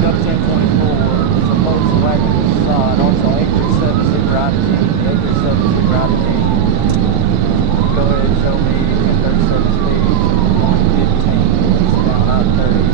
picked up 1024. It's a Volkswagon sedan. Also, 837 out of 10. The 837 out of 10. Go ahead and show me 1037 speed. 115. East down I-30.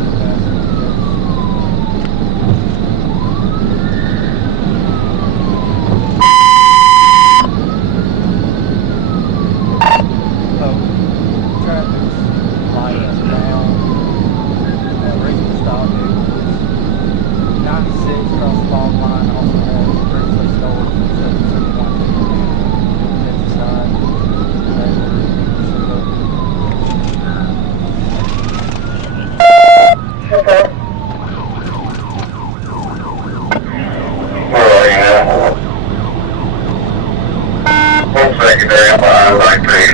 Secondary up on right three.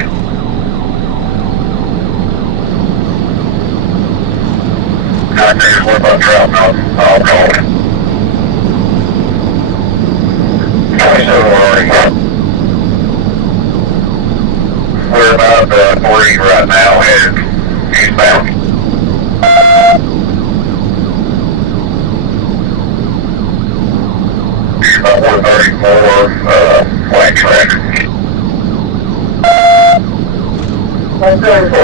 I think we're about to drop now. I'll call it. 27 we're already up. We're about 40 right now, headed eastbound. About 134 flight track. I'm going for a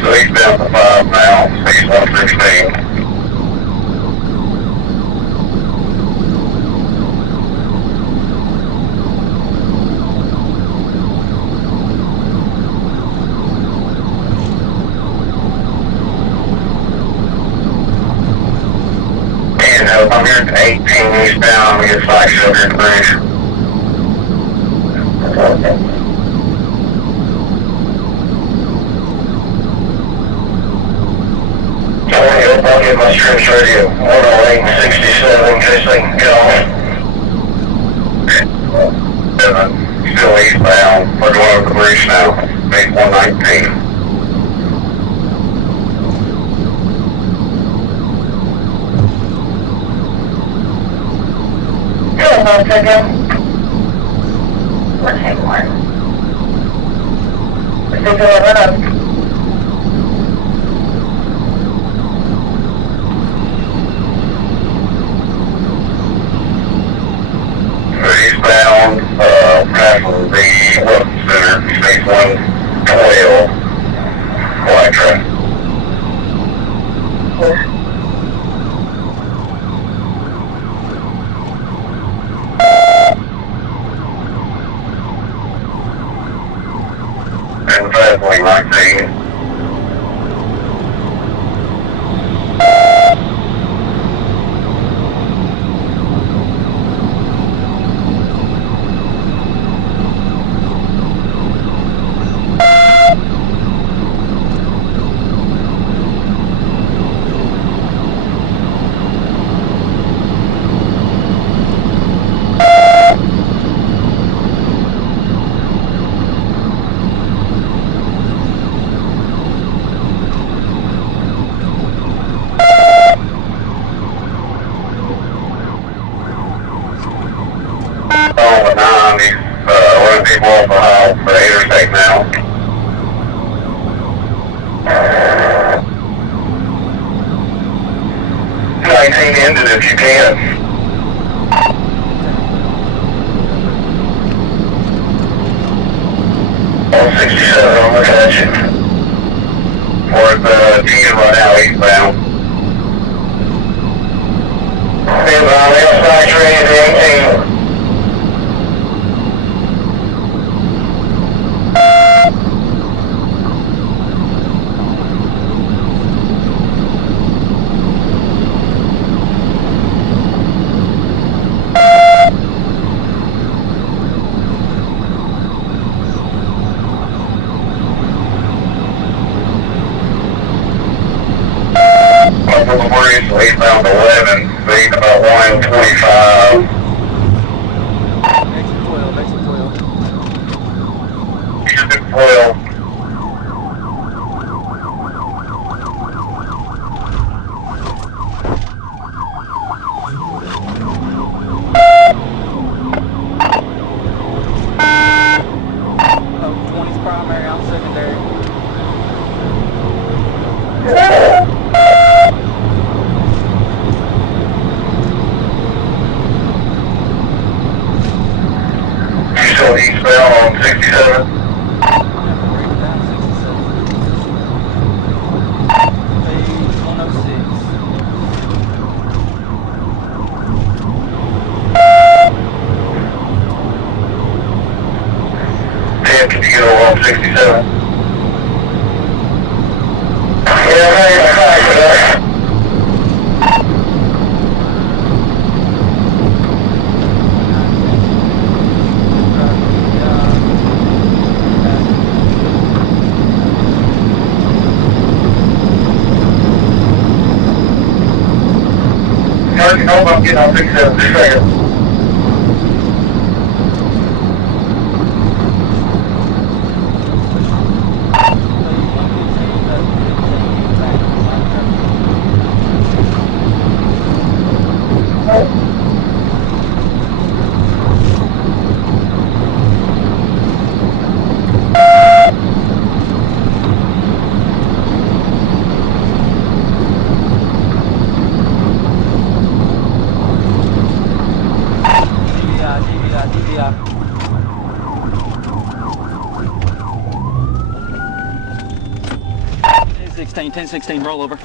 so he's down to 5 now, he's 116. And I'm here at 18 eastbound, we get 5 sugar in the bridge. I'll get my strips ready at 108.67 in case they can get off. And I'm still eastbound. We're going over the bridge now. Make 119. Good, 1 second. Let's take one. Let's take a run. Eastbound, passing the Weapons Center, State 112, flight track. And fast lane 19. Running people off the interstate now. 19 ended if you can. 167, I'm looking at you. We're at the 10 right now, eastbound. Stand by, the outside train at 18. Eastbound 11, speed about 125. Exit 12, exit 12. Well, Oh, 20's primary, I'm secondary. you still eastbound on 67? Break it down, 67. Page 106. Dan, can you get over on 67? Nope, I'm getting on 67. Just a second. DVI. 1016, rollover.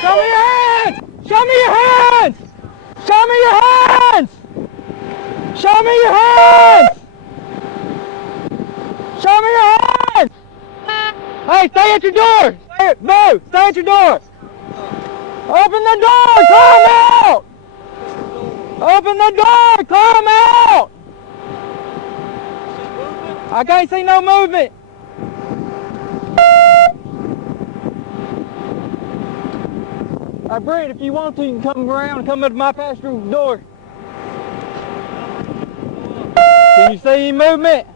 Show me your hands! Show me your hands! Show me your hands! Show me your hands! Show me your hands! Hey, stay at your door! Move! Stay at your door! Open the door! Climb out! Open the door! Climb out! I can't see no movement. Hey, Brent, if you want to, you can come around and come up to my passenger door. Can you see any movement?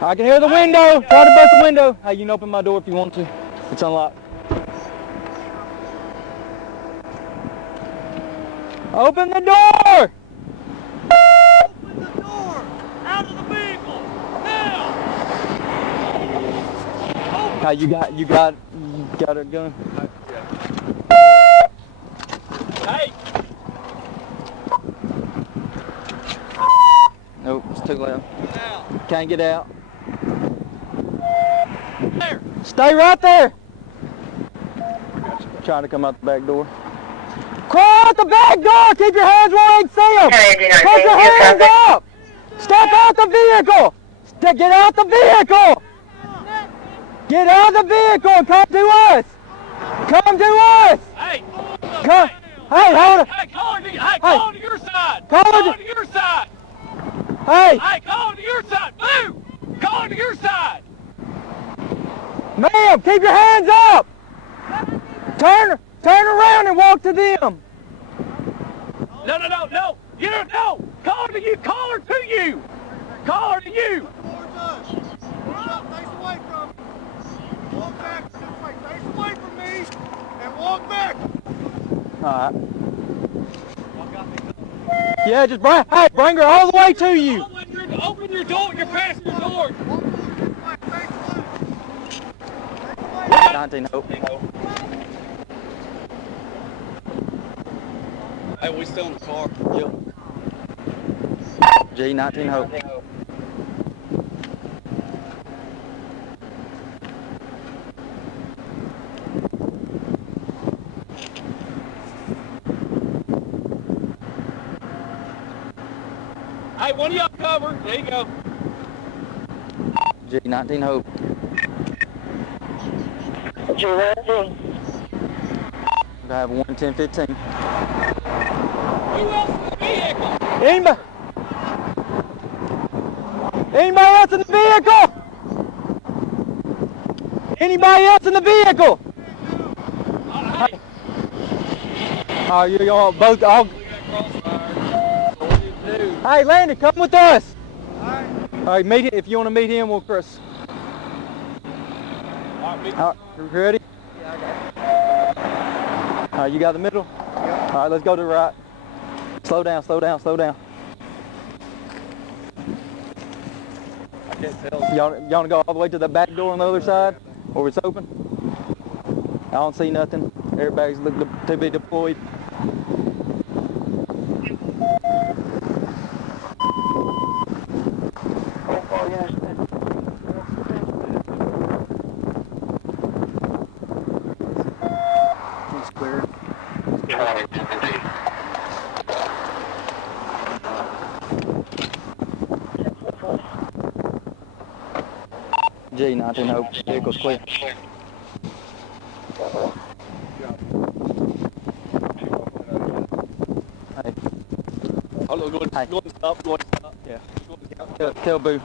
I can hear the window. Try to bust the window. Hey, you can open my door if you want to. It's unlocked. Open the door! Open the door! Out of the vehicle! Now! Open! Hey, you got a gun? Hey! Nope, it's too loud. Get out! Can't get out. There! Stay right there! Trying to come out the back door. Crawl out the back door! Keep your hands where I can see them! Put your hands up! Step out the vehicle! Get out the vehicle! Get out the vehicle and come to us! Come to us! Hey! Come! Hey, hold it! Hey, call on to your side! Call Call on on to your side! Hey! Hey, call on to your side! Move! Call on to your side! Ma'am, keep your hands up! Turn around and walk to them! No! You don't know! Call her to you! Call her to you! Call her to you! Face away from me. Walk back this way. Face away from me and walk back. Alright. Yeah, just bring her all the way to you! Open your door, your passenger door! 19 Hope. Hey, we still in the car? Yep. G19 Hope. Hey, one of y'all cover. There you go. G19 Hope. G19. I have 11015. Who else in the vehicle? Anybody else in the vehicle? Anybody else in the vehicle? Hey, Oh, you all both. All... Hey, Landon, come with us. All right, meet him. If you want to meet him, we'll cross. All right, you ready? Yeah, I got it. All right, you got the middle? Yep. All right, let's go to the right. Slow down, slow down, slow down. I can't tell. Y'all want to go all the way to the back door on the other side, where it's open? I don't see nothing. Airbags look to be deployed. It's clear. G19 Hope, vehicle's clear. Hey. Oh, look, go and stop, Yeah. Tell Boo.